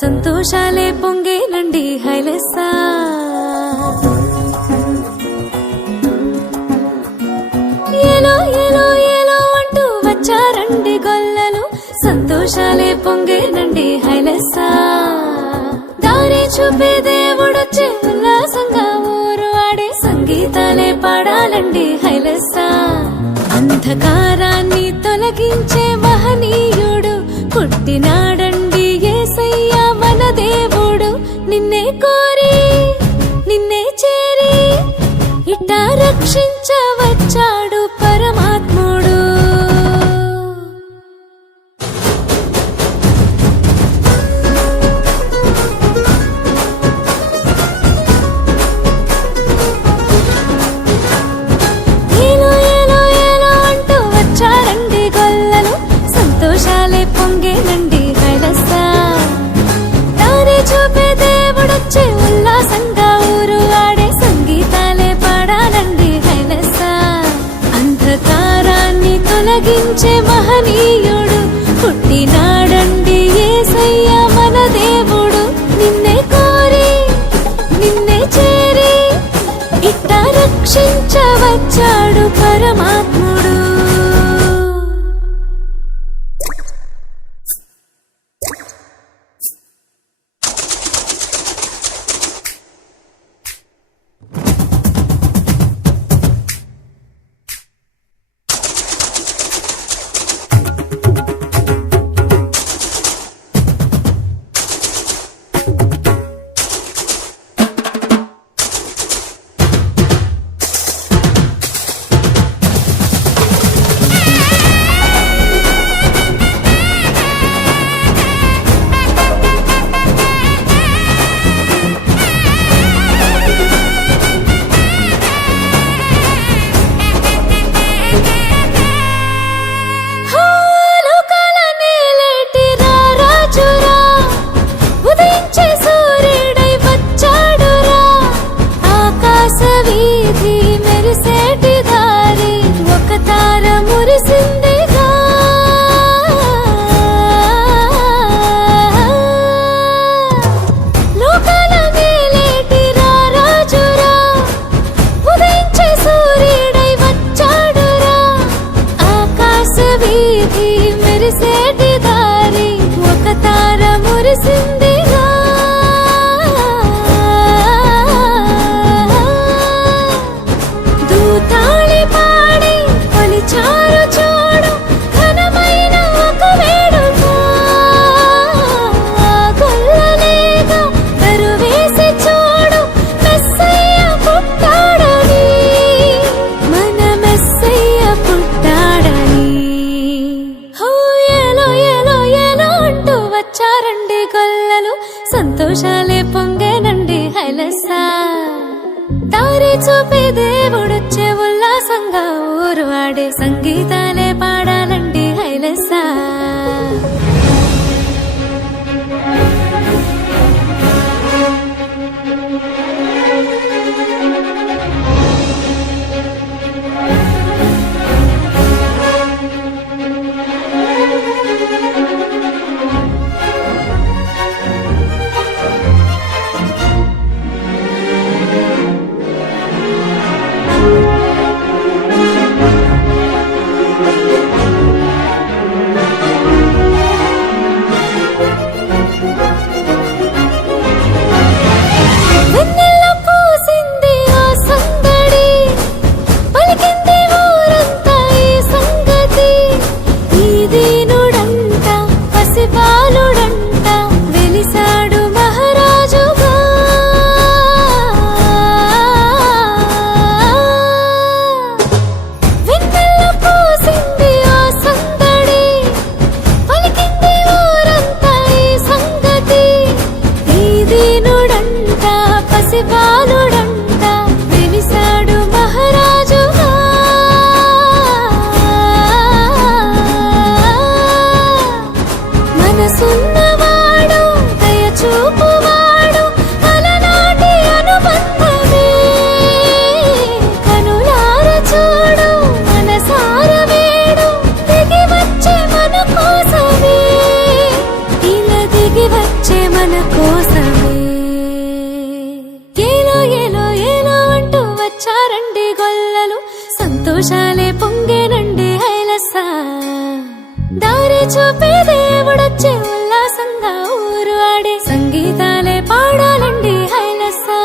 సంతోషాలే పొంగేనండి హైలెస్సా. ఏలో ఏలో ఏలో అంటూ వచ్చారండి గొల్లలు, సంతోషాలే పొంగేనండి హైలెస్సా. దారి చూపే దేవుడొచ్చే ఉల్లాసంగా ఊరు ఆడే సంగీతాలే పాడాలండి హైలెస్సా. అంధకారాన్ని తొలగించే మహనీయుడు పుట్టినాడండి యేసయ్య మన దేవుడు. నిన్నే కోరి నిన్నే చేరి ఇట్టా రక్షించవచ్చాడు పరమాత్ముడు. ఏలో ఏలో ఏలో అంటూ వచ్చారండి గొల్లలు, సంతోషాలే పొంగేనండి హైలెస్సా. దారి చూపే దేవుడొచ్చే ఉల్లాసంగా ఊరు ఆడే సంగీతాలే పాడాలండి హైలెస్సా. అంధకారాన్ని తొలగించే మహనీయుడు పుట్టినాడండి యేసయ్య మన దేవుడు. నిన్నే కోరి నిన్నే చేరి ఇట్టా రక్షించవచ్చాడు పరమాత్ముడు. దారి చూపే దేవుడొచ్చే ఉల్లాసంగా ఊరు ఆడే సంగీతాలే పాడాలండి హైలెస్సా.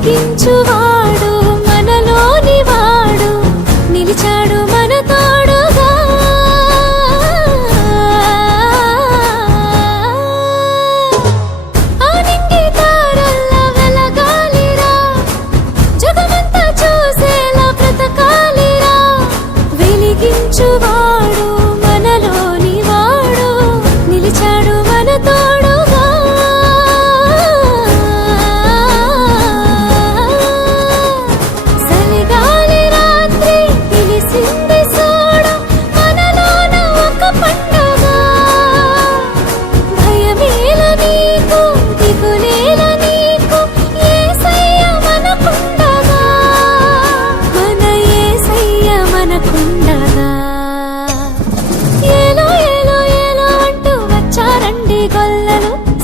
వెలిగించువాడు మనలోని వాడు నిలిచాడు మన తోడుగా. ఆ నింగి తారల్లా వెలగాలిరా, జగమంతా చూసేలా బ్రతకాలిరా. వెలిగించువాడు మనలోని వాడు నిలిచాడు మన తోడుగా.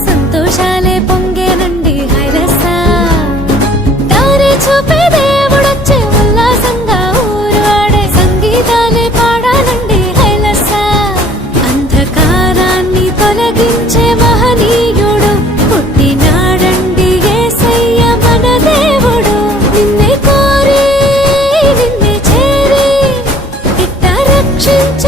సంతోషాలే పొంగేనండి హైలెస్సా. దారి చూపే దేవుడొచ్చే ఉల్లాసంగా ఊరు ఆడే సంగీతాలే పాడాలండి హైలెస్సా. అంధకారాన్ని తొలగించే మహనీయుడు పుట్టినాడండి యేసయ్య మన దేవుడు. నిన్నే కోరి నిన్నే చేరి ఇట్ట రక్షించ